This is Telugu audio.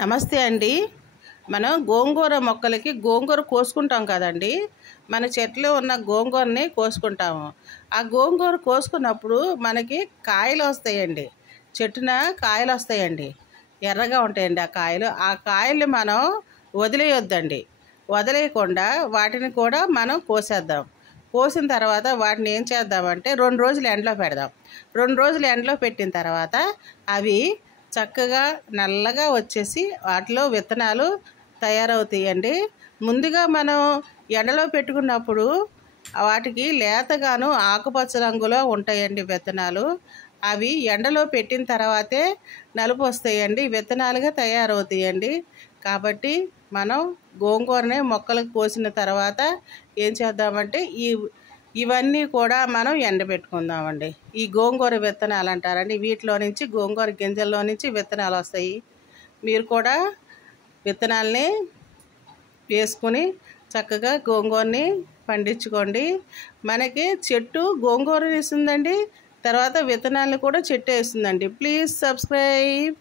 నమస్తే అండి. మనం గోంగూర మొక్కలకి గోంగూర కోసుకుంటాం కదండి. మన చెట్లో ఉన్న గోంగూరని కోసుకుంటాము. ఆ గోంగూర కోసుకున్నప్పుడు మనకి కాయలు వస్తాయండి. చెట్టున కాయలు వస్తాయండి. ఎర్రగా ఉంటాయండి ఆ కాయల్ని మనం వదిలేయొద్దండి. వదిలేయకుండా వాటిని కూడా మనం కోసేద్దాం. కోసిన తర్వాత వాటిని ఏం చేద్దామంటే 2 రోజులు ఎండలో పెడదాం. 2 రోజులు ఎండలో పెట్టిన తర్వాత అవి చక్కగా నల్లగా వచ్చేసి వాటిలో విత్తనాలు తయారవుతాయండి. ముందుగా మనం ఎండలో పెట్టుకున్నప్పుడు వాటికి లేతగాను ఆకుపచ్చ రంగులో ఉంటాయండి విత్తనాలు. అవి ఎండలో పెట్టిన తర్వాతే నలుపు వస్తాయండి, విత్తనాలుగా తయారవుతాయండి. కాబట్టి మనం గోంగూరని మొక్కలకు కోసిన తర్వాత ఏం చేద్దామంటే ఇవన్నీ కూడా మనం ఎండబెట్టుకుందామండి. ఈ గోంగూర విత్తనాలు అంటారండి. వీటిలో నుంచి గోంగూర గింజల్లో నుంచి విత్తనాలు వస్తాయి. మీరు కూడా విత్తనాలని వేసుకుని చక్కగా గోంగూరని పండించుకోండి. మనకి చెట్టు గోంగూర వేస్తుందండి, తర్వాత విత్తనాలను కూడా చెట్టు వేస్తుందండి. Please subscribe.